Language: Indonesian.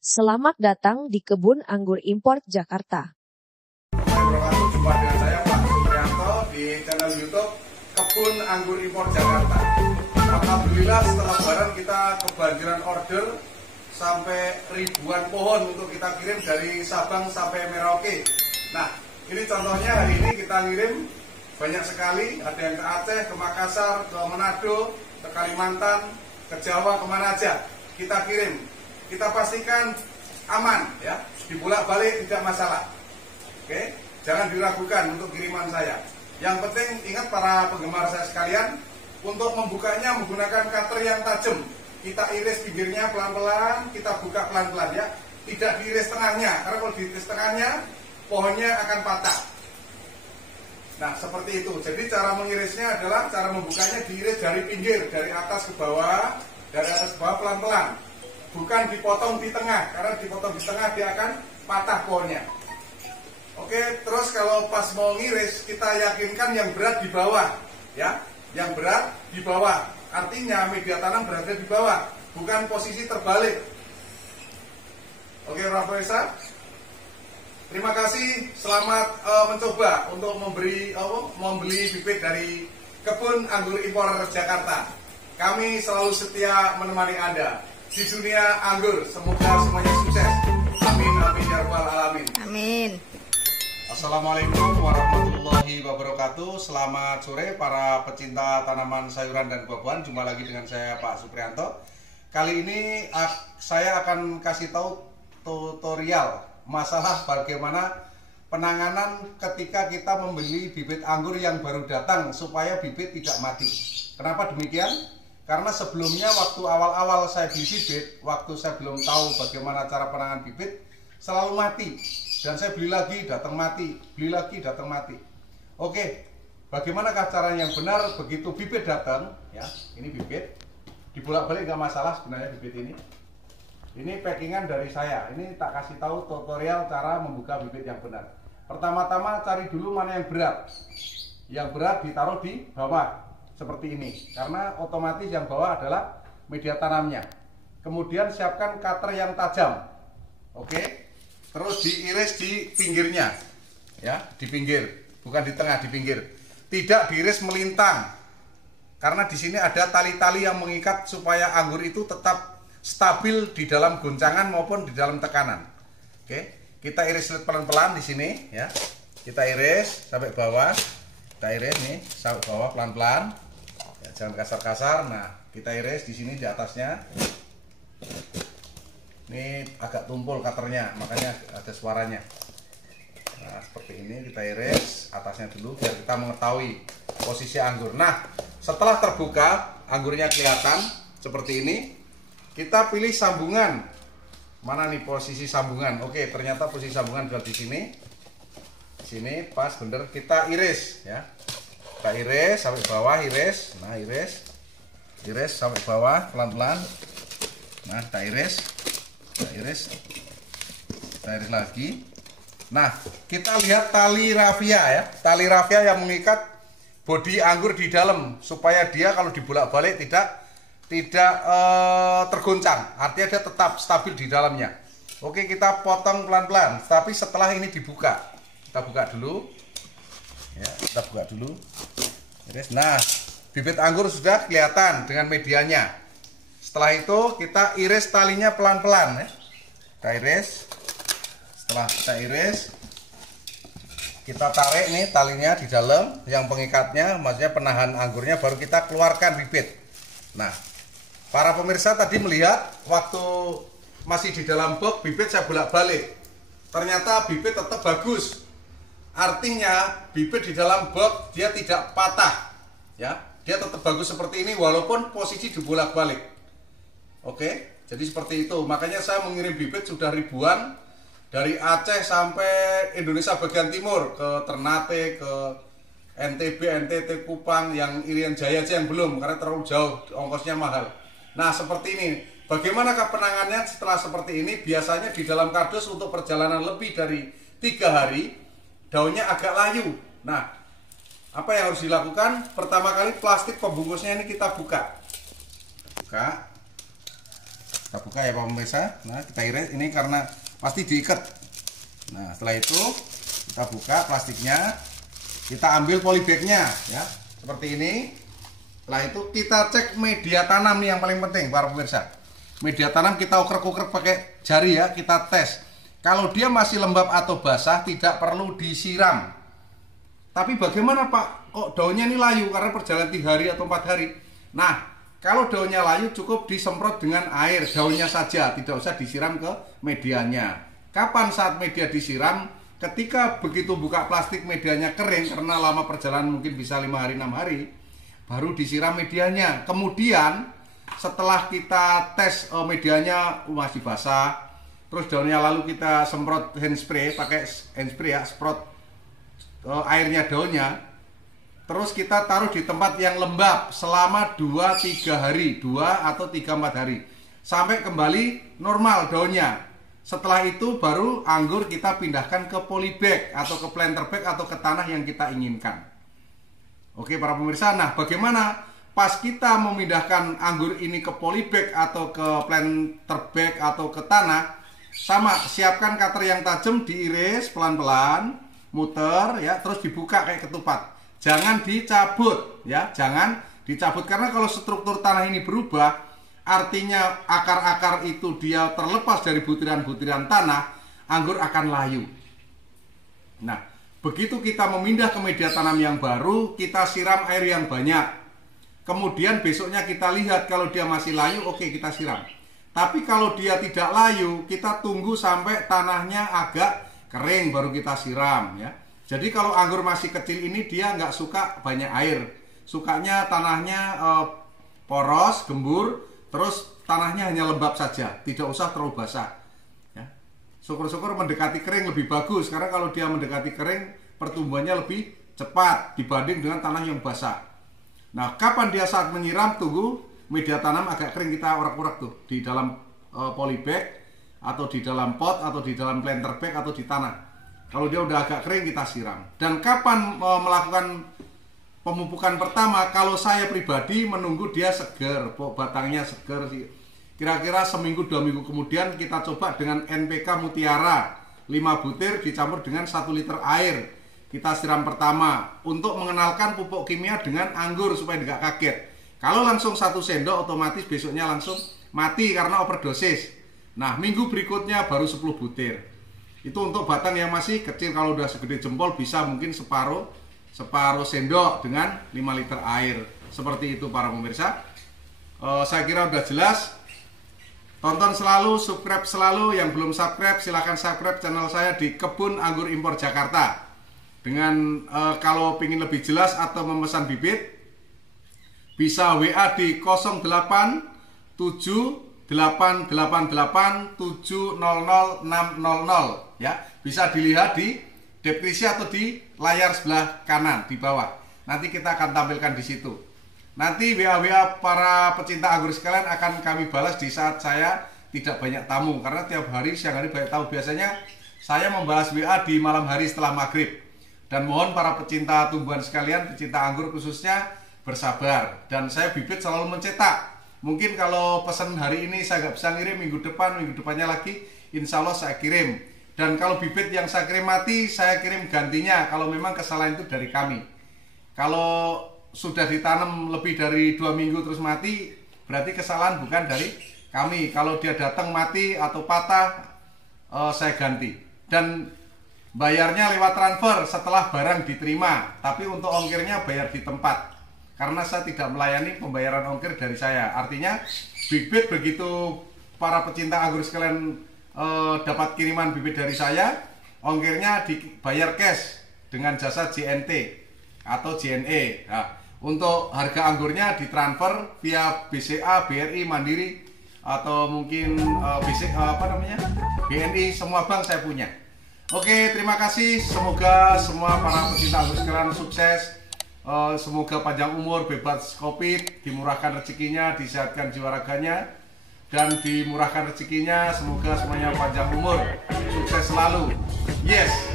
Selamat datang di Kebun Anggur Impor Jakarta. Jumpa dengan saya Pak Suprianto di channel YouTube Kebun Anggur Impor Jakarta. Alhamdulillah setelah lebaran kita kebanjiran order sampai ribuan pohon untuk kita kirim dari Sabang sampai Merauke. Nah, ini contohnya hari ini kita kirim banyak sekali, ada yang ke Aceh, ke Makassar, ke Manado, ke Kalimantan, ke Jawa, kemana aja kita kirim. Kita pastikan aman ya, dibolak-balik tidak masalah. Oke, jangan diragukan untuk kiriman saya. Yang penting ingat para penggemar saya sekalian, untuk membukanya menggunakan cutter yang tajam. Kita iris pinggirnya pelan-pelan, kita buka pelan-pelan ya. Tidak diiris tengahnya, karena kalau diiris tengahnya pohonnya akan patah. Nah, seperti itu. Jadi cara mengirisnya adalah cara membukanya diiris dari pinggir, dari atas ke bawah, dari atas ke bawah pelan-pelan. Bukan dipotong di tengah, karena dipotong di tengah dia akan patah pohonnya. Oke, terus kalau pas mau ngiris kita yakinkan yang berat di bawah, ya, yang berat di bawah. Artinya media tanam berada di bawah, bukan posisi terbalik. Oke, orang pemirsa, terima kasih, selamat mencoba untuk membeli bibit dari Kebun Anggur Impor Jakarta. Kami selalu setia menemani Anda di dunia anggur. Semoga semuanya sukses. Amin, amin, ya rabbal alamin. Amin. Assalamualaikum warahmatullahi wabarakatuh. Selamat sore para pecinta tanaman sayuran dan buah-buahan. Jumpa lagi dengan saya Pak Suprianto. Kali ini saya akan kasih tahu tutorial masalah bagaimana penanganan ketika kita membeli bibit anggur yang baru datang supaya bibit tidak mati. Kenapa demikian? Karena sebelumnya waktu awal-awal saya beli bibit, waktu saya belum tahu bagaimana cara penanganan bibit, selalu mati. Dan saya beli lagi, datang mati, beli lagi, datang mati. Oke, bagaimanakah cara yang benar begitu bibit datang? Ya, ini bibit, dibolak-balik nggak masalah sebenarnya bibit ini. Ini packingan dari saya. Ini tak kasih tahu tutorial cara membuka bibit yang benar. Pertama-tama cari dulu mana yang berat. Yang berat ditaruh di bawah. Seperti ini, karena otomatis yang bawah adalah media tanamnya. Kemudian siapkan cutter yang tajam. Oke, terus diiris di pinggirnya, ya, di pinggir, bukan di tengah, di pinggir. Tidak diiris melintang, karena di sini ada tali-tali yang mengikat supaya anggur itu tetap stabil di dalam goncangan maupun di dalam tekanan. Oke, kita iris pelan-pelan di sini, ya. Kita iris sampai bawah, kita iris nih sampai bawah pelan-pelan. Ya, jangan kasar-kasar. Nah, kita iris di sini di atasnya. Ini agak tumpul cutternya, makanya ada suaranya. Nah, seperti ini kita iris atasnya dulu biar kita mengetahui posisi anggur. Nah, setelah terbuka, anggurnya kelihatan seperti ini. Kita pilih sambungan. Mana nih posisi sambungan? Oke, ternyata posisi sambungan adalah di sini. Di sini pas bener, kita iris ya. Kita iris sampai bawah, iris. Nah, iris sampai bawah pelan-pelan. Nah, kita iris lagi. Nah, kita lihat tali rafia ya, tali rafia yang mengikat bodi anggur di dalam supaya dia kalau dibolak-balik tidak tergoncang. Artinya dia tetap stabil di dalamnya. Oke, kita potong pelan-pelan. Tapi setelah ini dibuka, kita buka dulu. Ya, kita buka dulu. Nah, bibit anggur sudah kelihatan dengan medianya. Setelah itu kita iris talinya pelan-pelan ya. Kita iris. Setelah kita iris, kita tarik nih talinya di dalam, yang pengikatnya, maksudnya penahan anggurnya, baru kita keluarkan bibit. Nah, para pemirsa tadi melihat waktu masih di dalam box bibit saya bolak-balik. Ternyata bibit tetap bagus. Artinya bibit di dalam box dia tidak patah, ya, dia tetap bagus seperti ini walaupun posisi dibolak-balik. Oke, jadi seperti itu. Makanya saya mengirim bibit sudah ribuan dari Aceh sampai Indonesia bagian timur, ke Ternate, ke NTB, NTT, Kupang, yang Irian Jaya aja yang belum karena terlalu jauh, ongkosnya mahal. Nah, seperti ini. Bagaimanakah penanganannya setelah seperti ini? Biasanya di dalam kardus untuk perjalanan lebih dari 3 hari. Daunnya agak layu. Nah, apa yang harus dilakukan? Pertama kali plastik pembungkusnya ini kita buka. Kita buka ya Pak pemirsa. Nah, kita iris ini karena pasti diikat. Nah, setelah itu kita buka plastiknya. Kita ambil polybagnya ya, seperti ini. Setelah itu kita cek media tanam nih yang paling penting para pemirsa. Media tanam kita ukrek-ukrek pakai jari ya, kita tes. Kalau dia masih lembab atau basah tidak perlu disiram. Tapi bagaimana Pak? Kok daunnya ini layu karena perjalanan 3 hari atau 4 hari? Nah, kalau daunnya layu cukup disemprot dengan air, daunnya saja, tidak usah disiram ke medianya. Kapan saat media disiram? Ketika begitu buka plastik medianya kering karena lama perjalanan mungkin bisa 5 hari 6 hari, baru disiram medianya. Kemudian setelah kita tes medianya masih basah, terus daunnya lalu kita semprot handspray, pakai handspray ya, semprot airnya daunnya. Terus kita taruh di tempat yang lembab selama 2-3 hari, 2 atau 3-4 hari sampai kembali normal daunnya. Setelah itu baru anggur kita pindahkan ke polybag atau ke planter bag atau ke tanah yang kita inginkan. Oke para pemirsa, nah bagaimana pas kita memindahkan anggur ini ke polybag atau ke planter bag atau ke tanah? Sama, siapkan cutter yang tajam, diiris pelan-pelan, muter ya, terus dibuka kayak ketupat. Jangan dicabut ya, jangan dicabut karena kalau struktur tanah ini berubah, artinya akar-akar itu dia terlepas dari butiran-butiran tanah, anggur akan layu. Nah, begitu kita memindah ke media tanam yang baru, kita siram air yang banyak. Kemudian besoknya kita lihat kalau dia masih layu, oke kita siram. Tapi kalau dia tidak layu, kita tunggu sampai tanahnya agak kering baru kita siram ya. Jadi kalau anggur masih kecil ini dia nggak suka banyak air, sukanya tanahnya poros, gembur, terus tanahnya hanya lembab saja, tidak usah terlalu basah. Ya. Syukur-syukur mendekati kering lebih bagus, karena kalau dia mendekati kering pertumbuhannya lebih cepat dibanding dengan tanah yang basah. Nah, kapan dia saat menyiram, tunggu media tanam agak kering, kita urak-urak tuh di dalam polybag atau di dalam pot atau di dalam planter bag atau di tanah. Kalau dia udah agak kering kita siram. Dan kapan melakukan pemupukan pertama? Kalau saya pribadi menunggu dia seger, batangnya seger sih. Kira-kira seminggu 2 minggu kemudian kita coba dengan NPK Mutiara 5 butir dicampur dengan 1 liter air. Kita siram pertama untuk mengenalkan pupuk kimia dengan anggur supaya tidak kaget. Kalau langsung 1 sendok otomatis besoknya langsung mati karena overdosis. Nah, minggu berikutnya baru 10 butir. Itu untuk batang yang masih kecil. Kalau udah segede jempol bisa mungkin separuh sendok dengan 5 liter air. Seperti itu para pemirsa. Saya kira udah jelas. Tonton selalu, subscribe selalu. Yang belum subscribe silahkan subscribe channel saya di Kebun Anggur Impor Jakarta. Dengan kalau ingin lebih jelas atau memesan bibit, bisa WA di 087888700600 ya. Bisa dilihat di deskripsi atau di layar sebelah kanan di bawah. Nanti kita akan tampilkan di situ. Nanti WA para pecinta anggur sekalian akan kami balas di saat saya tidak banyak tamu, karena tiap hari siang hari banyak tamu. Biasanya saya membalas WA di malam hari setelah maghrib. Dan mohon para pecinta tumbuhan sekalian, pecinta anggur khususnya bersabar. Dan saya bibit selalu mencetak. Mungkin kalau pesan hari ini saya nggak bisa ngirim, minggu depannya lagi insya Allah saya kirim. Dan kalau bibit yang saya kirim mati, saya kirim gantinya kalau memang kesalahan itu dari kami. Kalau sudah ditanam lebih dari 2 minggu terus mati, berarti kesalahan bukan dari kami. Kalau dia datang mati atau patah, saya ganti. Dan bayarnya lewat transfer setelah barang diterima. Tapi untuk ongkirnya bayar di tempat, karena saya tidak melayani pembayaran ongkir dari saya. Artinya bibit begitu para pecinta anggur sekalian dapat kiriman bibit dari saya, ongkirnya dibayar cash dengan jasa JNT atau JNE. Nah, untuk harga anggurnya ditransfer via BCA, BRI, Mandiri atau mungkin BNI, semua bank saya punya. Oke, terima kasih. Semoga semua para pecinta anggur sekalian sukses. Semoga panjang umur, bebas COVID, dimurahkan rezekinya, disehatkan jiwa raganya, dan dimurahkan rezekinya. Semoga semuanya panjang umur, sukses selalu. Yes.